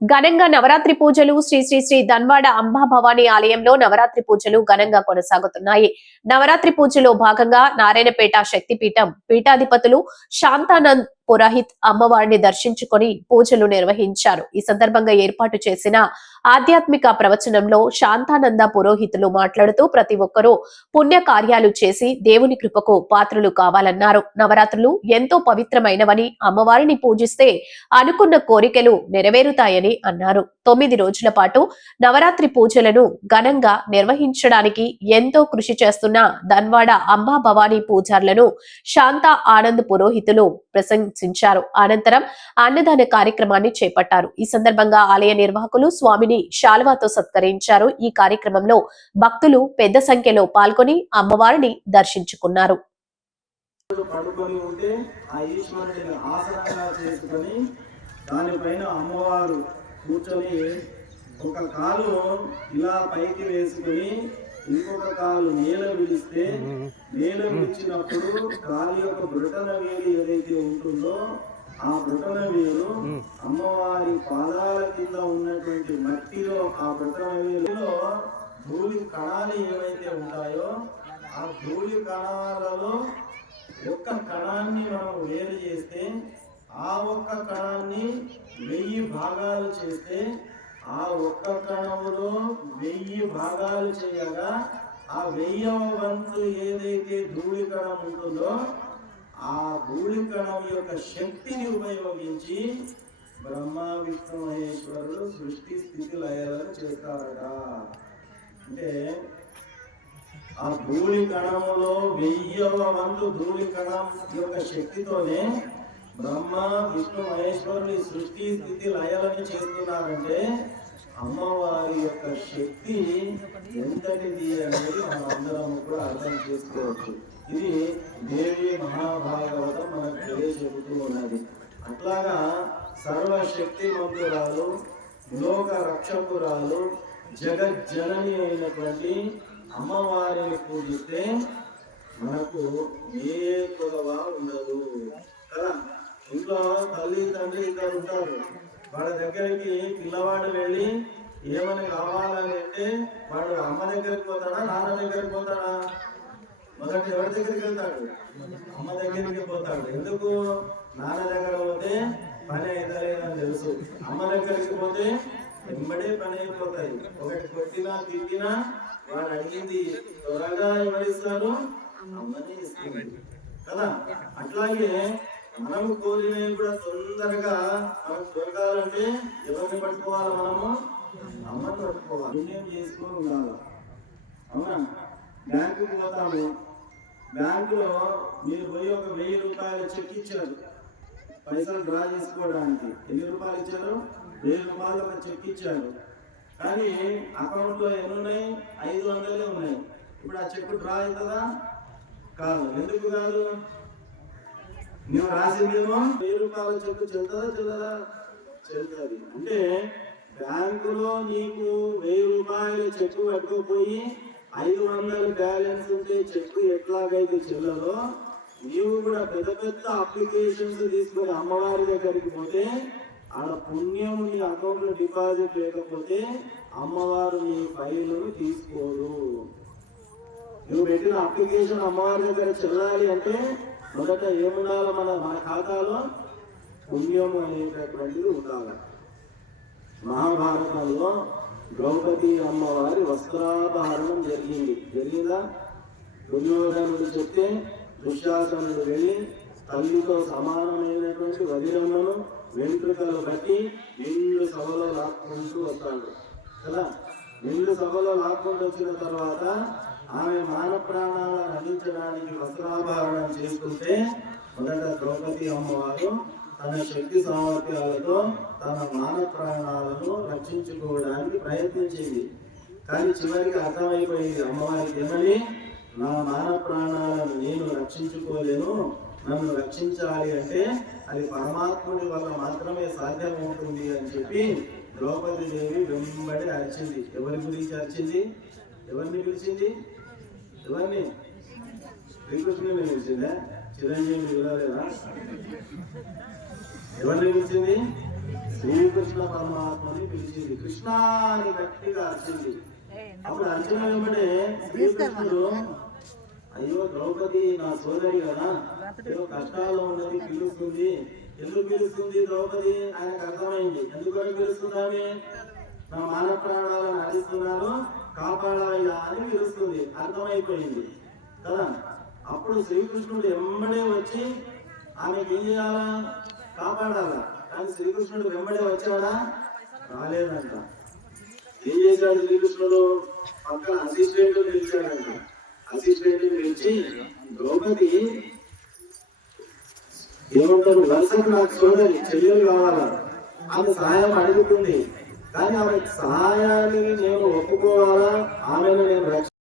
ఘనంగా నవరాత్రి పూజలు శ్రీ శ్రీ శ్రీ ధన్వాడ అంబా భవానీ ఆలయంలో నవరాత్రి పూజలు ఘనంగా కొనసాగుతున్నాయి. నవరాత్రి పూజలో భాగంగా నారాయణపేట శక్తిపీఠం పీఠాధిపతులు శాంతానంద్ పురోహిత్ అమ్మవారిని దర్శించుకొని పూజలు నిర్వహించారు. ఈ సందర్భంగా ఏర్పాటు చేసిన ఆధ్యాత్మిక ప్రవచనంలో శాంతానంద పురోహితులు మాట్లాడుతూ ప్రతి ఒక్కరూ పుణ్య కార్యాలు చేసి దేవుని కృపకు పాత్రలు కావాలన్నారు. నవరాత్రులు ఎంతో పవిత్రమైనవని అమ్మవారిని పూజిస్తే అనుకున్న కోరికలు నెరవేరుతాయని అన్నారు. తొమ్మిది రోజుల పాటు నవరాత్రి పూజలను ఘనంగా నిర్వహించడానికి ఎంతో కృషి చేస్తున్న ధన్వాడ అంబా భవానీ పూజార్లను శాంత ఆనంద్ పురోహితులు ప్రశంసించారు. అనంతరం అన్నదాన కార్యక్రమాన్ని చేపట్టారు. ఈ సందర్భంగా ఆలయ నిర్వాహకులు స్వామిని శాల్వాతో సత్కరించారు. ఈ కార్యక్రమంలో భక్తులు పెద్ద సంఖ్యలో పాల్గొని అమ్మవారిని దర్శించుకున్నారు. పడుకొని ఉంటే ఆ ఈశ్వరుడిని ఆసనంగా చేసుకుని దానిపైన అమ్మవారు కూర్చొని ఒక కాలు ఇలా పైకి వేసుకొని ఇంకొక కాలు నేల విడిస్తే నేల విడిచినప్పుడు కాలు యొక్క బ్రటన వేలు ఏదైతే ఉంటుందో ఆ బ్రటన వేలు అమ్మవారి పాదాల కింద ఉన్నటువంటి మట్టిలో ఆ బ్రటన వేలులో ధూళి కణాలు ఏవైతే ఉంటాయో ఆ ధూళి కణాలలో ఒక్క కణాన్ని మనం వేరు చేస్తే ఆ ఒక్క కణాన్ని వెయ్యి భాగాలు చేస్తే ఆ ఒక్క కణములో వెయ్యి భాగాలు చేయగా ఆ వెయ్యవ వంతు ఏదైతే ధూళి కణం ఉంటుందో ఆ ధూళి కణం యొక్క శక్తిని ఉపయోగించి బ్రహ్మ విష్ణు మహేశ్వరుడు సృష్టి స్థితి లయాలను చేస్తారట. అంటే ఆ ధూళి కణములో వెయ్యవ వంతు ధూళి కణం యొక్క శక్తితోనే బ్రహ్మ విష్ణు మహేశ్వరుని సృష్టి స్థితి లయలను చేస్తున్నారంటే అమ్మవారి యొక్క శక్తి ఎంతటిది అనేది మనం అందరం కూడా అర్థం చేసుకోవచ్చు. ఇది దేవి మహాభాగవతం మనకు తెలియజెబుతూ ఉన్నది. అట్లాగా సర్వశక్తి మంతురాలు లోక రక్షకురాలు జగజ్జనని అయినటువంటి అమ్మవారిని పూజిస్తే మనకు ఏ కొలవా ఉండదు. కదా? ఇంట్లో తల్లి తండ్రి ఇద్దరు ఉంటారు. వాళ్ళ దగ్గరికి పిల్లవాడు వెళ్ళి ఏమని కావాలని అంటే వాడు అమ్మ దగ్గరికి పోతాడా నాన్న దగ్గరికి పోతాడా? మొదటి ఎవరి దగ్గరికి వెళ్తాడు? అమ్మ దగ్గరికి పోతాడు. ఎందుకు? నాన్న దగ్గర పోతే పని అవుతలేదని తెలుసు. అమ్మ దగ్గరికి పోతే వెంబడే పని అయిపోతాయి. ఒకటి కొట్టినా తిట్టినా వాడు అడిగింది త్వరగా ఎవరిస్తారు అమ్మని ఇస్తుంది. కదా? అట్లాగే మనం కోరినవి కూడా తొందరగా మనం దొరకాలంటే ఎవరిని పట్టుకోవాలి మనము? అమ్మని పట్టుకోవాలి. నిర్ణయం చేసుకొని ఉండాలి. అవునా? బ్యాంకుకి పోతాము. బ్యాంకులో మీరు పోయి ఒక వెయ్యి రూపాయలు చెక్ ఇచ్చారు. పైసలు డ్రా చేసుకోవడానికి. ఎన్ని రూపాయలు ఇచ్చారు? వెయ్యి రూపాయలు ఒక చెక్ ఇచ్చారు. కానీ అకౌంట్లో ఎన్ని ఉన్నాయి? ఐదు వందలే ఉన్నాయి. ఇప్పుడు ఆ చెక్ డ్రా అవుతుందా? కాదు. ఎందుకు కాదు? నువ్వు రాసిందేమో వెయ్యి రూపాయల చెక్కు చెల్లదా చెల్లదా? చెల్తుంది. అంటే బ్యాంకులో నీకు వెయ్యి రూపాయల చెక్కు పట్టుకోపోయి ఐదు వందల బ్యాలెన్స్ ఉంటే చెక్కు ఎట్లాగైతే చెల్లదో నీవు కూడా పెద్ద పెద్ద అప్లికేషన్స్ తీసుకొని అమ్మవారి దగ్గరికి పోతే ఆడ పుణ్యం నీ అకౌంట్లో డిపాజిట్ లేకపోతే అమ్మవారు నీ ఫైలు తీసుకోరు. నువ్వు పెట్టిన అప్లికేషన్ అమ్మవారి దగ్గర చెల్లాలి అంటే మొదట ఏముండాలి మన మన ఖాతాలో పుణ్యం అనేటటువంటిది ఉండాలి. మహాభారతంలో ద్రౌపది అమ్మవారి వస్త్రాపహరణం జరిగింది. జరిగిందా? దుర్యోధనుడు చెప్తే దుశ్శాసనుడు వెళ్ళి తల్లితో సమానమైనటువంటి వదినమ్మను వెంట్రుకలు బట్టి నిండు సభలో లాక్కుంటూ వస్తాడు. కదా? నిండు సభలో లాక్కుంటూ వచ్చిన తర్వాత ఆమె మాన ప్రాణాలను అందించడానికి వస్త్రాభరణం చేసుకుంటే మొదట ద్రౌపది అమ్మవారు తన శక్తి సామర్థ్యాలతో తన మాన ప్రాణాలను రక్షించుకోవడానికి ప్రయత్నించింది కానీ చివరికి అర్థమైపోయింది అమ్మవారికి ఏమని? నా మాన ప్రాణాలను నేను రక్షించుకోలేను నన్ను రక్షించాలి అంటే అది పరమాత్ముడి వల్ల మాత్రమే సాధ్యమవుతుంది అని చెప్పి ద్రౌపది దేవి వెంబడి అరిచింది. ఎవరి గురించి అరిచింది? ఎవరిని పిలిచింది? ఎవరిని శ్రీకృష్ణుని పిలిచిందా చిరంజీవి పిలవలేదా ఎవరిని పిలిచింది? శ్రీకృష్ణ పరమాత్మని పిలిచింది. కృష్ణ అని గట్టిగా అర్చింది. అప్పుడు అర్చన వెంబడే శ్రీకృష్ణుడు అయ్యో ద్రౌపది నా సోదరి కదా ఏదో కష్టాల్లో ఉన్నది పిలుస్తుంది. ఎందుకు పిలుస్తుంది ద్రౌపది? ఆయనకు అర్థమైంది. ఎందుకని పిలుస్తుంది ఆమె నా మానవ ప్రాణాలను హరిస్తున్నారు కాపాడాలి అని పిలుస్తుంది అర్థమైపోయింది. కదా? అప్పుడు శ్రీకృష్ణుడు వెంబడే వచ్చి ఆమెకి ఏం చేయాలా? కాపాడాలా. కానీ శ్రీకృష్ణుడు వెంబడే వచ్చాడా? రాలేదంట. ఏం చేశాడు శ్రీకృష్ణుడు? పక్కన అసిస్టెంట్ పిలిచాడంట అసిస్టెంట్ పిలిచి ద్రౌపది ఏమంటారు? వరుసకు నాకు సోదరి చెల్లెలు కావాలా? ఆమె సహాయం అడుగుతుంది. కానీ ఆమె సహాయాన్ని నేను ఒప్పుకోవాలా? ఆమెను నేను